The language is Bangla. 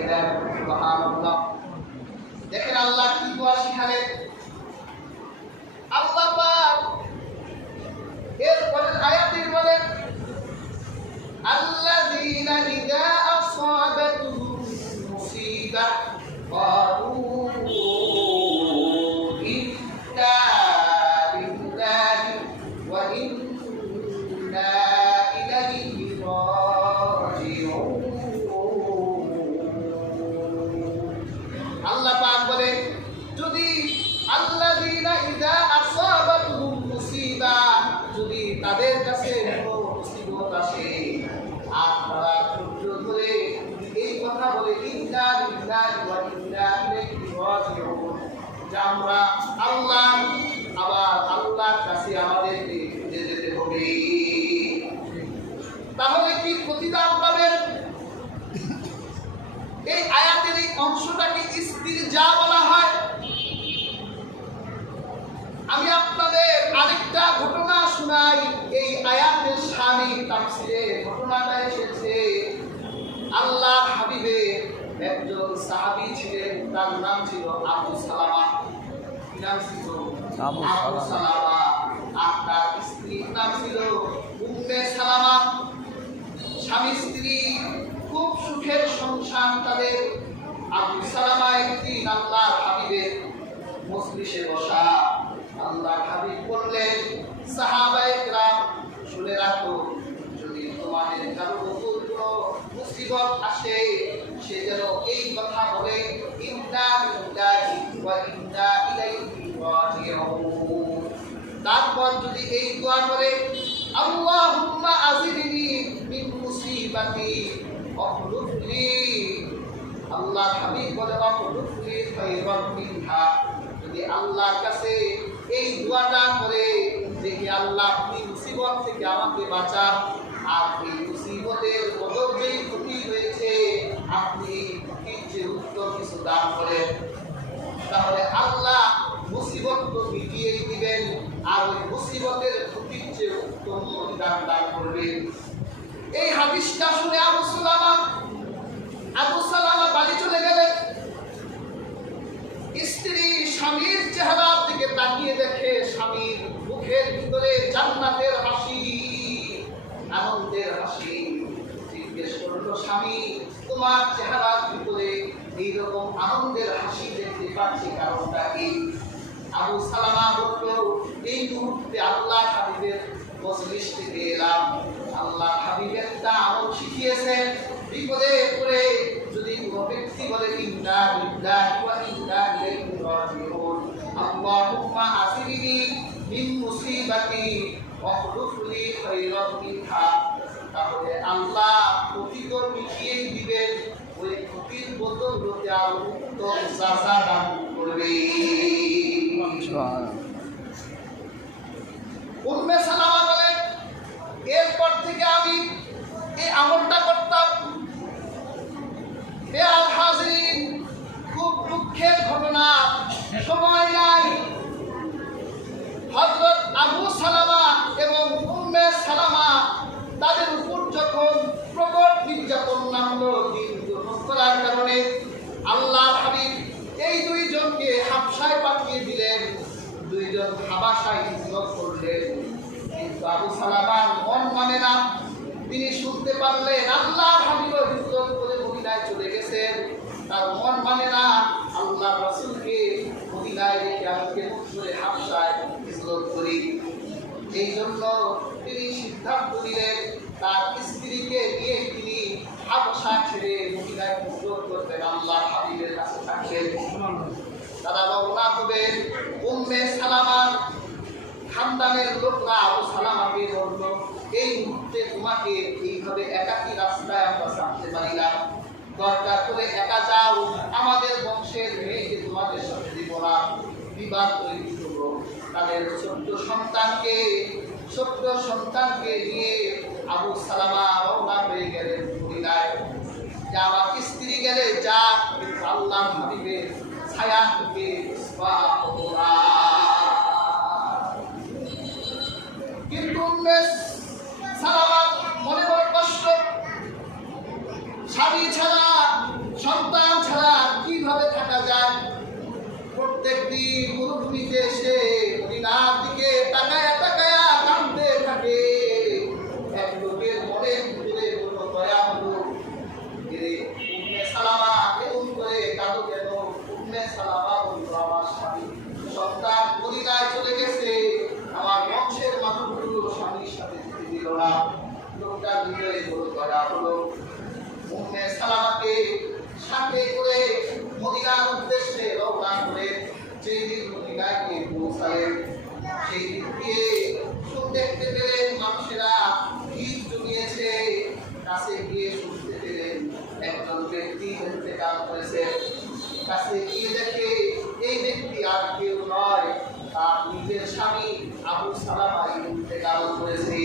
বানিয়ে দেন দেখেন আল্লাহ কি দোয়া শিখালেন? আল্লাহ পাক এর পরের আয়াতে আল্লাযীনা কাছে কোনো মুসিবত যেতে হবে। তাহলে কি প্রতিদান পাবেন? এই আয়াতের এই অংশটাকে স্থির যা বলা হয় আমি আপনাদের আরেকটা ঘটনা শোনাই এই আয়াতের স্বামী তাফসিরে ঘটনাটা এসেছে। আল্লাহ হাবিবে একজন সাহাবী ছিলেন তার নাম ছিল আবু সালামা। নাম ছিল? আবু আবু সালামা। সালামা আর তার স্ত্রীর নাম ছিল? উম্মে সালামা। স্বামী স্ত্রী খুব সুখের সংসার তাদের। আবু সালামা একদিন আল্লাহর হাবিবের মজলিসে বসা আল্লাহর হাবিব বললেন সাহাবায়ে শুনে রাখো তোমাদের কারও উপর কোনো মুসিবত আসে, সে যেন এই কথা বলে লিল্লাহি ওয়া ইন্না তারপর যদি এই দোয়া করে, আল্লাহুম্মা আজিরনি মিন মুসিবাতি অখলুফলি আল্লাহ হাবিব বলে অখলুফলি খায়রান মিনহা। যদি আল্লাহর কাছে এই দোয়াটা করে দেখি আল্লাহ আপনি মুসিবত থেকে আমাকে বাঁচান এই মুসিবতের বদল যেই ক্ষতি হয়েছে, আপনি ক্ষতির চেয়ে উত্তম কিছু দান করেন, তাহলে আল্লাহ মুসিবত তো মিটিয়েই দিবেন, আর ওই মুসিবতের ক্ষতির চেয়ে উত্তম প্রতিদান দান করবেন। এই হাদিসটা শুনে আবু সালামা আবু সালামা বাড়ি চলে গেলেন। স্ত্রী স্বামীর চেহারার দিকে তাকিয়ে দেখে স্বামীর মুখের ভিতরে জান্নাতের আনন্দের হাসি জিজ্ঞেস করল স্বামী তোমার চেহারার ভিতরে এইরকম আনন্দের হাসি দেখতে পাচ্ছি কারণটা কি আবু সালামা বলল এই মুহূর্তে আল্লাহ হাবিবের মজলিস এলাম আল্লাহ হাবিবের তা আমল শিখিয়েছেন বিপদে পড়ে যদি কোনো ব্যক্তি বলে ইন্না লিল্লাহি ওয়া ইন্না ইলাইহি রাজিউন আল্লাহুম্মা আসিরিনি মিন মুসিবাতি তাহলে আল্লাহ ক্ষতি তো মিটিয়েই দিবেন। ওই ক্ষতির বদল হতে আর উত্তম দান করবে। সালামা বলেন, এরপর থেকে আমি এই আমলটা করতাম। আবু মন মানে না। তিনি শুনতে পারলেন আল্লাহ হাবিব হিজরত করে মদিনায় চলে গেছেন। তার মন মানে না আল্লাহ রাসূলকে মদিনায় রেখে আমাকে করে হাবসায় হিজরত করি। এই জন্য তিনি সিদ্ধান্ত নিলেন তার স্ত্রীকে নিয়ে তিনি হাবসা ছেড়ে মদিনায় হিজরত করতেন আল্লাহ হাবিবের কাছে থাকতেন তারা রওনা হবেন উম্মে সালামার খানদানের লোকরা আবু সালামাকে বলল, এই মুহূর্তে তোমাকে এইভাবে একাকী রাস্তায় আমরা ছাড়তে পারি না। দরকার করে একা যাও, আমাদের বংশের মেয়েকে তোমাদের সাথে দিব না। বিবাদ তৈরি করব তাদের ছোট্ট সন্তানকে ছোট্ট সন্তানকে নিয়ে আবু সালামা রওনা হয়ে গেলেন মদিনায়। যে আমার স্ত্রী গেলে যা আল্লাহ হাবিবের ছায়া থেকে দিকে সে মদিনার দিকে তাকায়া তাকায়া কাঁদতে থাকে। এক লোকের মনে ভিতরে কোনো দয়া হলো উম্মে সালামা এরকম করে কাঁদো কেন? উম্মে সালামা বলল, আমার স্বামী সন্তান মদিনায় চলে গেছে। আমার বংশের মানুষগুলো স্বামীর সাথে যেতে দিল না। লোকটার ভিতরে কোনো দয়া হলো উম্মে সালামাকে সাথে করে মদিনার উদ্দেশ্যে রওনা করে পৌঁছালেন সেই সুখ দেখতে পেলেন মানুষেরা ভিড় জমিয়েছে, কাছে গিয়ে শুনতে একজন ব্যক্তি ইন্তেকাল করেছে। কাছে গিয়ে দেখে এই ব্যক্তি আর কেউ নয়, তার নিজের স্বামী আবু সালামা ইন্তেকাল করেছে।